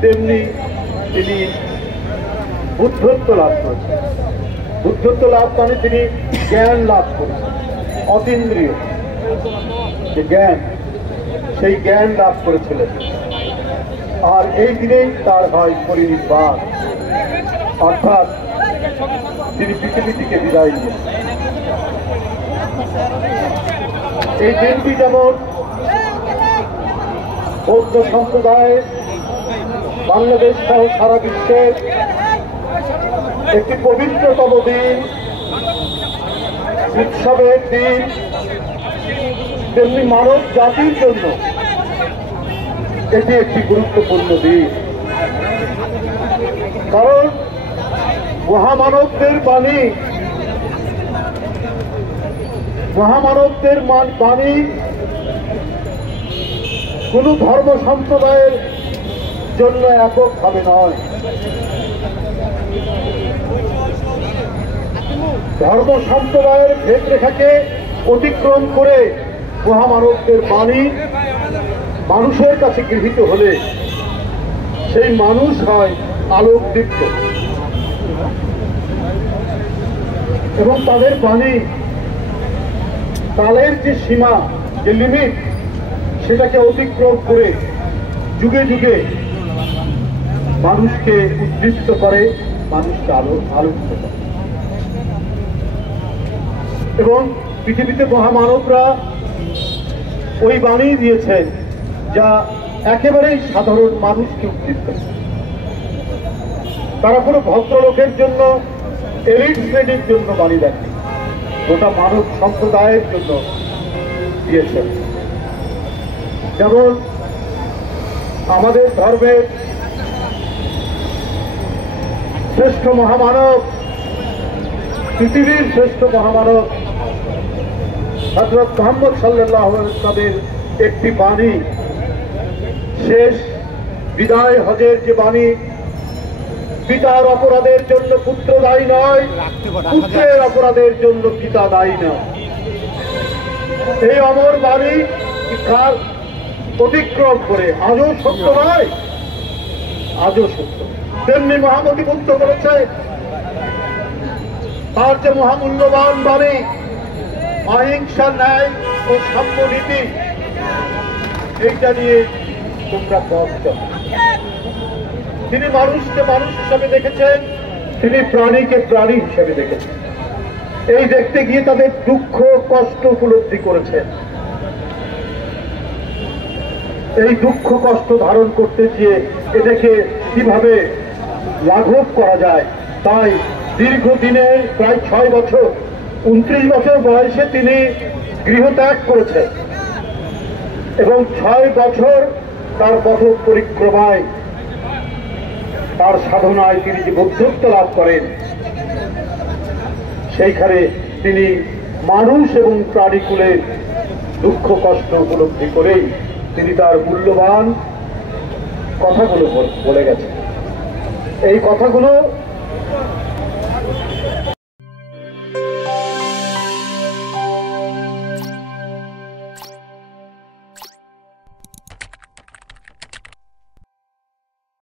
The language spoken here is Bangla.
তেমনি তিনি বুদ্ধত্ব লাভ করেছেন। বুদ্ধত্ব লাভ মানে তিনি জ্ঞান লাভ করেছেন, অতীন্দ্রিয় যে জ্ঞান, সেই জ্ঞান লাভ করেছিলেন। আর এই দিনেই তার হয় পরিনির্বাণ, অর্থাৎ তিনি পৃথিবী থেকে বিদায় নিয়েছেন। এই দিনটি যেমন বৌদ্ধ সম্প্রদায় বাংলাদেশ সহ সারা বিশ্বের একটি পবিত্রতম দিন, উৎসবের দিন, তেমনি মানব জাতির জন্য এটি একটি গুরুত্বপূর্ণ দিন। কারণ মহামানবদের বাণী, কোন ধর্ম সম্প্রদায়ের জন্য এককভাবে নয়। ধর্ম সম্প্রদায়ের ভেদরেখাকে অতিক্রম করে মহামানবদের বাণী মানুষের কাছে গৃহীত হলে সেই মানুষ হয় আলোকদীপ্ত, এবং তাদের বাণী কালের যে সীমা, যে লিমিট, সেটাকে অতিক্রম করে যুগে যুগে মানুষকে উদ্দীপ্ত করে, মানুষকে আলোকিত করে। এবং পৃথিবীতে মহামানবরা ওই বাণী দিয়েছেন যা একেবারেই সাধারণ মানুষকে উদ্দীপ্ত করে। তারা কোনো ভদ্রলোকের জন্য, এলিট শ্রেণীর জন্য বাণী দেননি, গোটা মানব সম্প্রদায়ের জন্য দিয়েছেন। যেমন আমাদের ধর্মের শ্রেষ্ঠ মহামানব, পৃথিবীর শ্রেষ্ঠ মহামানব হযরত মুহাম্মদ সাল্লাল্লাহু আলাইহি ওয়াসাল্লামের একটি বাণী, শেষ বিদায় হজের যে বাণী, পিতার অপরাধের জন্য পুত্র দায়ী নয়, পুত্রের অপরাধের জন্য পিতা দায়ী নয়। এই অমর বাণী কাল অতিক্রম করে আজও সত্য নয়, আজও সত্য। তেমনি মহামতি বুদ্ধ বলেছে তার যে মহামূল্যবান বাণী, অহিংসা, ন্যায় ও সাম্যনীতি, এইটা নিয়ে তোমরা পথ চলো। তিনি মানুষকে মানুষ হিসাবে দেখেছেন, তিনি প্রাণীকে প্রাণী হিসেবে দেখেছেন। এই দেখতে গিয়ে তাদের দুঃখ কষ্ট উপলব্ধি করেছেন। এই দুঃখ কষ্ট ধারণ করতে গিয়ে এটাকে কিভাবে লাঘব করা যায়, তাই দীর্ঘদিনের প্রায় 6 বছর, 29 বছর বয়সে তিনি গৃহত্যাগ করেছেন এবং 6 বছর তার পথ পরিক্রমায়, তার সাধনায় তিনি যে বুদ্ধত্ব লাভ করেন, সেইখানে তিনি মানুষ এবং প্রাণীকুলের দুঃখ কষ্ট উপলব্ধি করেই তিনি তার মূল্যবান কথাগুলো বলে গেছেন। এই কথাগুলো